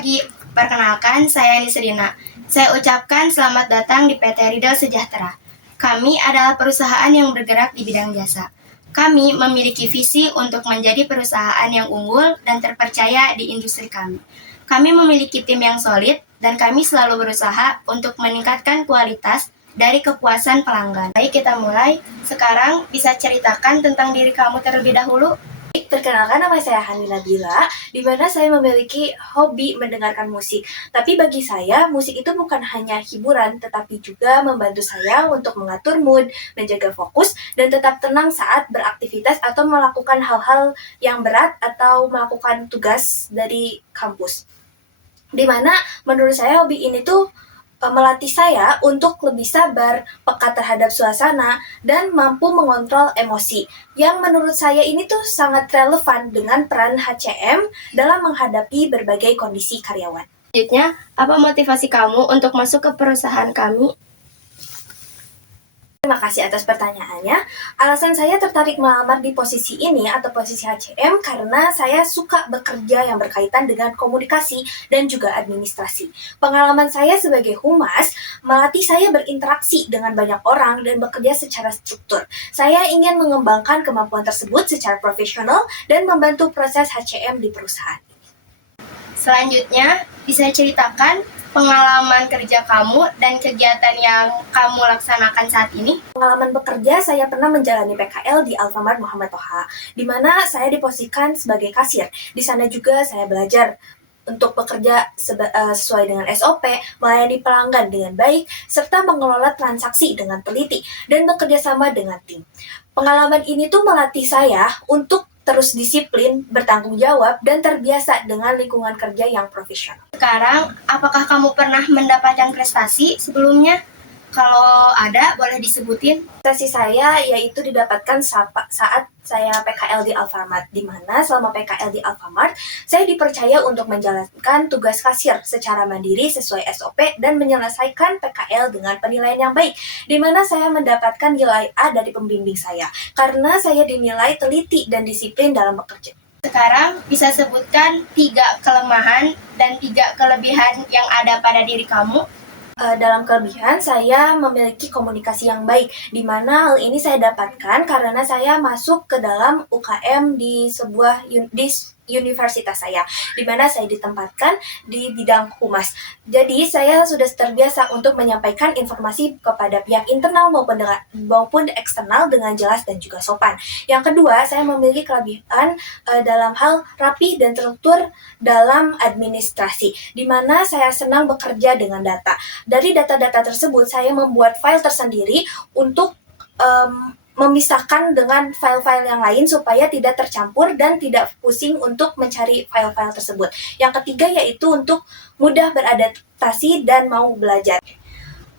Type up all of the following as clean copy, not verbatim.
pagi, perkenalkan saya Nisrina. Saya ucapkan selamat datang di PT Riddle Sejahtera. Kami adalah perusahaan yang bergerak di bidang jasa. Kami memiliki visi untuk menjadi perusahaan yang unggul dan terpercaya di industri kami. Kami memiliki tim yang solid dan kami selalu berusaha untuk meningkatkan kualitas dari kepuasan pelanggan. Baik, kita mulai. Sekarang bisa ceritakan tentang diri kamu terlebih dahulu. Perkenalkan, nama saya Hani Nabila, di mana saya memiliki hobi mendengarkan musik. Tapi bagi saya, musik itu bukan hanya hiburan, tetapi juga membantu saya untuk mengatur mood, menjaga fokus, dan tetap tenang saat beraktivitas atau melakukan hal-hal yang berat atau melakukan tugas dari kampus. Di mana menurut saya hobi ini tuh melatih saya untuk lebih sabar, peka terhadap suasana, dan mampu mengontrol emosi. Yang menurut saya ini tuh sangat relevan dengan peran HCM dalam menghadapi berbagai kondisi karyawan. Selanjutnya, apa motivasi kamu untuk masuk ke perusahaan kami? Terima kasih atas pertanyaannya. Alasan saya tertarik melamar di posisi ini atau posisi HCM karena saya suka bekerja yang berkaitan dengan komunikasi dan juga administrasi. Pengalaman saya sebagai humas melatih saya berinteraksi dengan banyak orang dan bekerja secara struktur. Saya ingin mengembangkan kemampuan tersebut secara profesional dan membantu proses HCM di perusahaan. Selanjutnya, bisa ceritakan pengalaman kerja kamu dan kegiatan yang kamu laksanakan saat ini? Pengalaman bekerja, saya pernah menjalani PKL di Alfamart Muhammad Toha, di mana saya diposisikan sebagai kasir. Di sana juga saya belajar untuk bekerja sesuai dengan SOP, melayani pelanggan dengan baik, serta mengelola transaksi dengan teliti, dan bekerja sama dengan tim. Pengalaman ini tuh melatih saya untuk terus disiplin, bertanggung jawab, dan terbiasa dengan lingkungan kerja yang profesional. Sekarang, apakah kamu pernah mendapatkan prestasi sebelumnya? Kalau ada, boleh disebutin. Prestasi saya yaitu didapatkan saat saya PKL di Alfamart, di mana selama PKL di Alfamart, saya dipercaya untuk menjalankan tugas kasir secara mandiri sesuai SOP dan menyelesaikan PKL dengan penilaian yang baik, di mana saya mendapatkan nilai A dari pembimbing saya, karena saya dinilai teliti dan disiplin dalam bekerja. Sekarang bisa sebutkan 3 kelemahan dan 3 kelebihan yang ada pada diri kamu. Dalam kelebihan, saya memiliki komunikasi yang baik, di mana hal ini saya dapatkan karena saya masuk ke dalam UKM di sebuah universitas saya, di mana saya ditempatkan di bidang humas. Jadi, saya sudah terbiasa untuk menyampaikan informasi kepada pihak internal maupun eksternal dengan jelas dan juga sopan. Yang kedua, saya memiliki kelebihan dalam hal rapih dan terstruktur dalam administrasi, di mana saya senang bekerja dengan data. Dari data-data tersebut, saya membuat file tersendiri untuk memisahkan dengan file-file yang lain supaya tidak tercampur dan tidak pusing untuk mencari file-file tersebut. Yang ketiga yaitu untuk mudah beradaptasi dan mau belajar.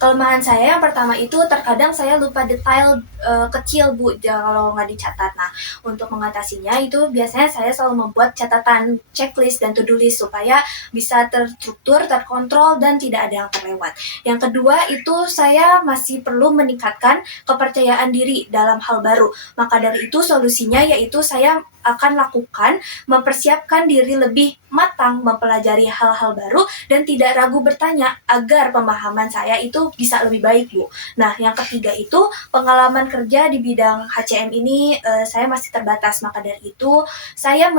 Kelemahan saya yang pertama itu terkadang saya lupa detail kecil Bu, kalau nggak dicatat. Nah, untuk mengatasinya itu biasanya saya selalu membuat catatan checklist dan to-do list supaya bisa terstruktur, terkontrol, dan tidak ada yang terlewat. Yang kedua itu saya masih perlu meningkatkan kepercayaan diri dalam hal baru. Maka dari itu solusinya yaitu saya akan lakukan mempersiapkan diri lebih matang, mempelajari hal-hal baru, dan tidak ragu bertanya agar pemahaman saya itu bisa lebih baik, Bu. Nah, yang ketiga itu pengalaman kerja di bidang HCM ini saya masih terbatas, maka dari itu saya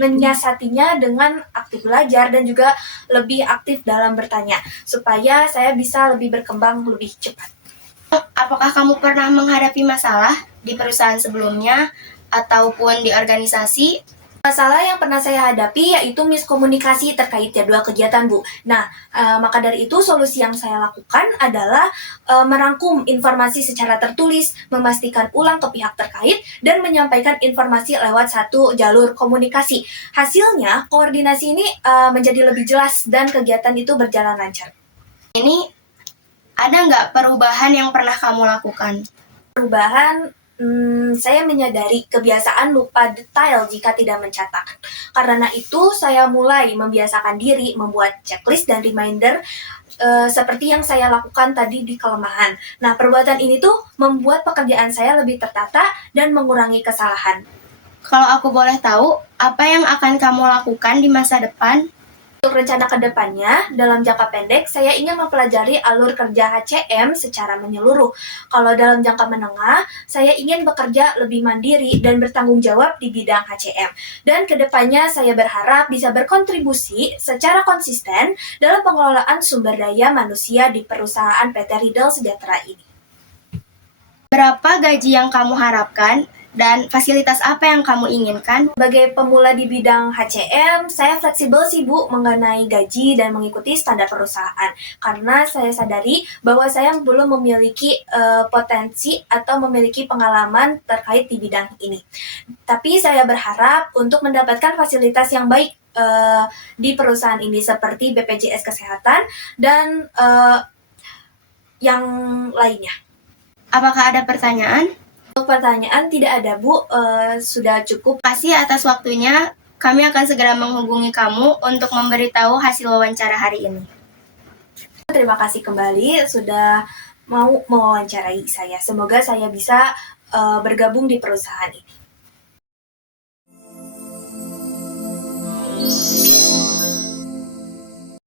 menyiasatinya dengan aktif belajar dan juga lebih aktif dalam bertanya, supaya saya bisa lebih berkembang lebih cepat. Apakah kamu pernah menghadapi masalah di perusahaan sebelumnya ataupun di organisasi? Masalah yang pernah saya hadapi yaitu miskomunikasi terkait jadwal kegiatan, Bu. Nah, maka dari itu solusi yang saya lakukan adalah merangkum informasi secara tertulis, memastikan ulang ke pihak terkait, dan menyampaikan informasi lewat satu jalur komunikasi. Hasilnya, koordinasi ini menjadi lebih jelas dan kegiatan itu berjalan lancar. Ini ada nggak perubahan yang pernah kamu lakukan? Perubahan, saya menyadari kebiasaan lupa detail jika tidak mencatat. Karena itu, saya mulai membiasakan diri membuat checklist dan reminder seperti yang saya lakukan tadi di kelemahan. Nah, perbuatan ini tuh membuat pekerjaan saya lebih tertata dan mengurangi kesalahan. Kalau aku boleh tahu, apa yang akan kamu lakukan di masa depan? Untuk rencana ke depannya, dalam jangka pendek, saya ingin mempelajari alur kerja HCM secara menyeluruh. Kalau dalam jangka menengah, saya ingin bekerja lebih mandiri dan bertanggung jawab di bidang HCM. Dan ke depannya, saya berharap bisa berkontribusi secara konsisten dalam pengelolaan sumber daya manusia di perusahaan PT Riddle Sejahtera ini. Berapa gaji yang kamu harapkan dan fasilitas apa yang kamu inginkan? Sebagai pemula di bidang HCM, saya fleksibel sih Bu mengenai gaji dan mengikuti standar perusahaan. Karena saya sadari bahwa saya belum memiliki potensi atau memiliki pengalaman terkait di bidang ini. Tapi saya berharap untuk mendapatkan fasilitas yang baik di perusahaan ini seperti BPJS Kesehatan dan yang lainnya. Apakah ada pertanyaan? Untuk pertanyaan tidak ada Bu, sudah cukup. Terima kasih atas waktunya. Kami akan segera menghubungi kamu untuk memberitahu hasil wawancara hari ini. Terima kasih kembali sudah mau mewawancarai saya. Semoga saya bisa bergabung di perusahaan ini.